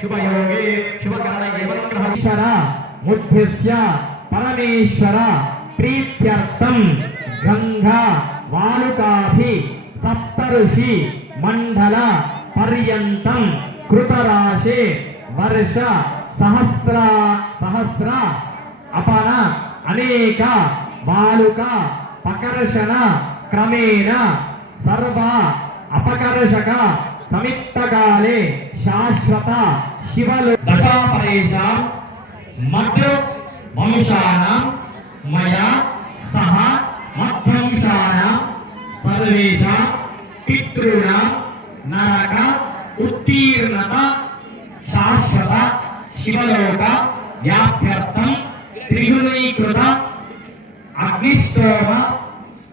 शुभयोगे शुभकरण एवं ग्रहक्षर मुद्यस्य परमेश्वर प्रीत्यर्थम गंगा वालुकाभि सप्तऋषि मंडल पर्यंतं कृतराशे वर्ष सहस्र अपन अनेक बालुक पकर्षण क्रमेण सर्व अपकर्षक समित्तकाले शाश्वत शिवलो दशापरेषां मध्य वंशानां मया सह मध्वंशानां सर्वेषां पितॄणां नरक उत्तीर्णता शाश्वत शिवलोक व्याप्त्यर्थं त्रिगुणीकृत अग्निष्टोम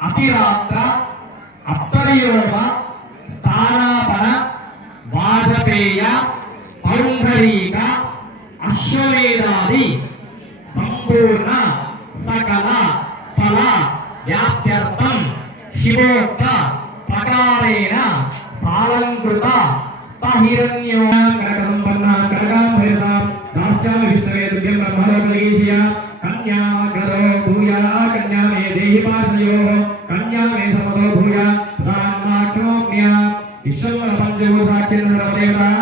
अतिरात्र अप्तर्योम स्थानापन वाजपेय पौंडरीक अश्वमेधादि संपूर्ण सकल फल व्याप्त्यर्थं शिवोक्त प्रकारेण सालंकृत साहिरण्यों करकंपन्ना करकांभृतां दास्यामि विष्णवे तुभ्यं ब्रह्मलोकलीशया कन्या ग्रहो भूया कन्या मे देहि पार्श्वयोः कन्या मे समतो भूया रामाख्योम्या विश्वं पंचभूताख्येन्द्रदेवताः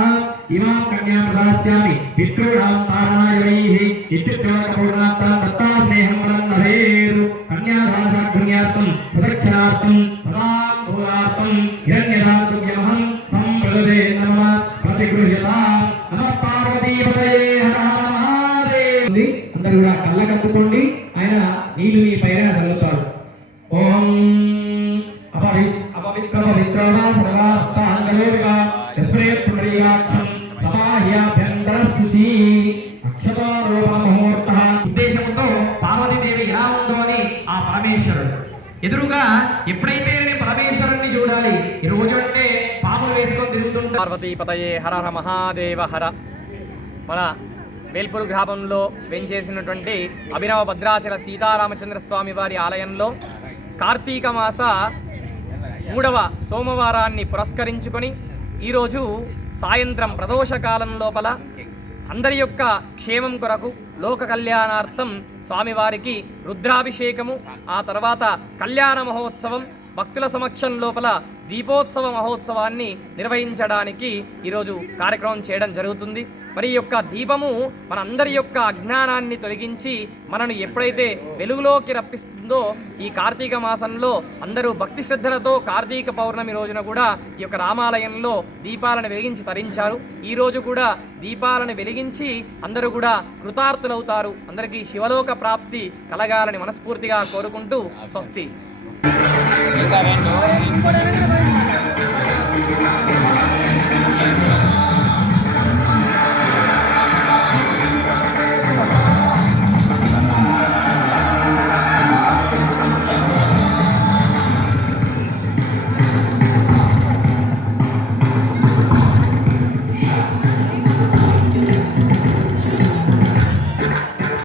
इमां कन्यां प्रदास्यामि पितॄणां तारणायैः इत्युक्तपूर्णात्तां दत्ता स्नेहं वरं भवेत् कन्यादानार्थं सुरक्षार्थं सदां भूयार्थं हिरण्यदातुभ्यमहं संप्रदे नमः प्रतिगृह्यतां नमः पार्वतीपतये हर हर महादेव అందరూ కూడా కళ్ళ కట్టుకోండి ఆయన నీళ్ళు మీ పైన చల్లుతారు ఓం అపవిత్ర పవిత్రమా సర్వాస్తాంగలోక యస్మే పుండరీకాక్షం సమాహ్యాభ్యంతర శుచి అక్షతారోపణ ముహూర్తః ఉద్దేశంతో పార్వతీదేవి ఎలా ఉందో అని ఆ పరమేశ్వరుడు ఎదురుగా ఎప్పుడైతే నేను పరమేశ్వరుణ్ణి చూడాలి ఈ రోజు అంటే పాములు వేసుకొని తిరుగుతుంటారు పార్వతీపతయే హర హర మహాదేవ హర మన వేల్పూరు గ్రామంలో వెంచేసినటువంటి అభినవ భద్రాచల సీతారామచంద్ర స్వామి వారి ఆలయంలో కార్తీక మాస 3వ సోమవారాన్ని పురస్కరించుకొని ఈరోజు సాయంత్రం ప్రదోషకాలం లోపల అందరి యొక్క క్షేమం కొరకు లోక కళ్యాణార్థం స్వామివారికి రుద్రాభిషేకము ఆ తర్వాత కళ్యాణ మహోత్సవం భక్తుల సమక్షం లోపల దీపోత్సవ మహోత్సవాన్ని నిర్వహించడానికి ఈరోజు కార్యక్రమం చేయడం జరుగుతుంది. మరి ఈ యొక్క దీపము మన అందరి యొక్క అజ్ఞానాన్ని తొలగించి మనను ఎప్పుడైతే వెలుగులోకి రప్పిస్తుందో ఈ కార్తీక మాసంలో అందరూ భక్తి శ్రద్ధలతో కార్తీక పౌర్ణమి రోజున కూడా ఈ యొక్క రామాలయంలో దీపాలను వెలిగించి తరించారు. ఈ రోజు కూడా దీపాలను వెలిగించి అందరూ కూడా కృతార్థులవుతారు. అందరికీ శివలోక ప్రాప్తి కలగాలని మనస్ఫూర్తిగా కోరుకుంటూ స్వస్తి.